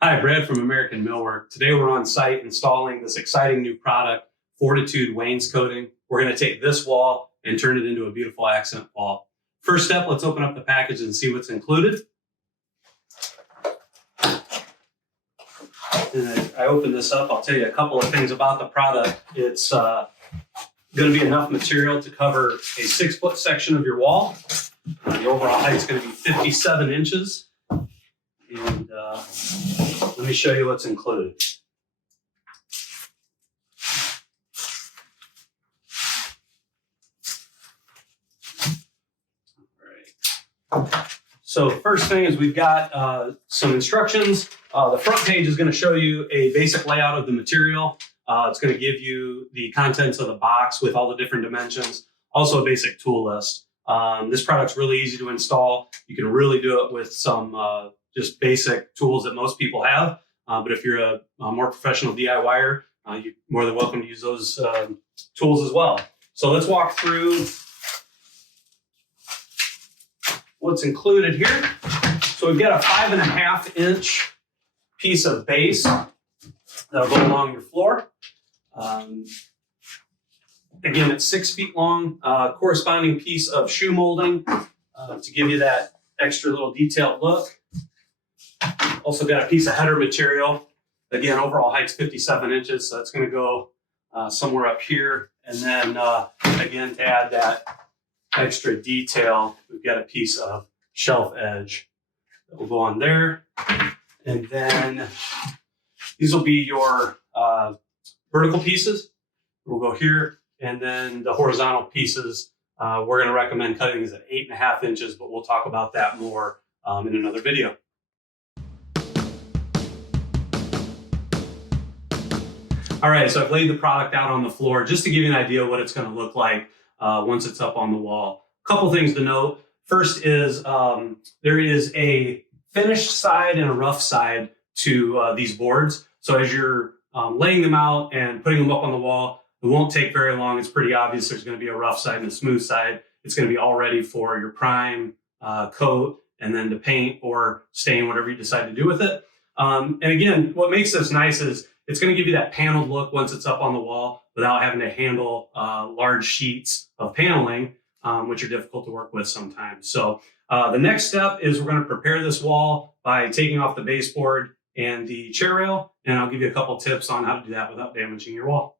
Hi, Brad from American Millwork. Today we're on site installing this exciting new product, Fortitude Wainscoting. We're going to take this wall and turn it into a beautiful accent wall. First step, let's open up the package and see what's included. And I open this up, I'll tell you a couple of things about the product. It's going to be enough material to cover a 6-foot section of your wall. The overall height is going to be 57 inches. And let me show you what's included. All right. So first thing is we've got some instructions. The front page is going to show you a basic layout of the material. It's going to give you the contents of the box with all the different dimensions. Also a basic tool list. This product's really easy to install. You can really do it with some just basic tools that most people have. But if you're a more professional DIYer, you're more than welcome to use those tools as well. So let's walk through what's included here. So we've got a 5.5-inch piece of base that'll go along your floor. Again, it's 6 feet long, corresponding piece of shoe molding to give you that extra little detailed look. Also got a piece of header material. Again, overall height's 57 inches, so that's going to go somewhere up here. And then again, to add that extra detail, we've got a piece of shelf edge that will go on there. And then these will be your vertical pieces. We'll go here. And then the horizontal pieces, we're going to recommend cutting these at 8.5 inches, but we'll talk about that more in another video. All right, so I've laid the product out on the floor just to give you an idea of what it's going to look like once it's up on the wall. A couple things to note. First is there is a finished side and a rough side to these boards. So as you're laying them out and putting them up on the wall, it won't take very long. It's pretty obvious there's going to be a rough side and a smooth side. It's going to be all ready for your prime, coat, and then to paint or stain, whatever you decide to do with it. And again, what makes this nice is it's going to give you that paneled look once it's up on the wall without having to handle large sheets of paneling, which are difficult to work with sometimes. So the next step is we're going to prepare this wall by taking off the baseboard and the chair rail, and I'll give you a couple tips on how to do that without damaging your wall.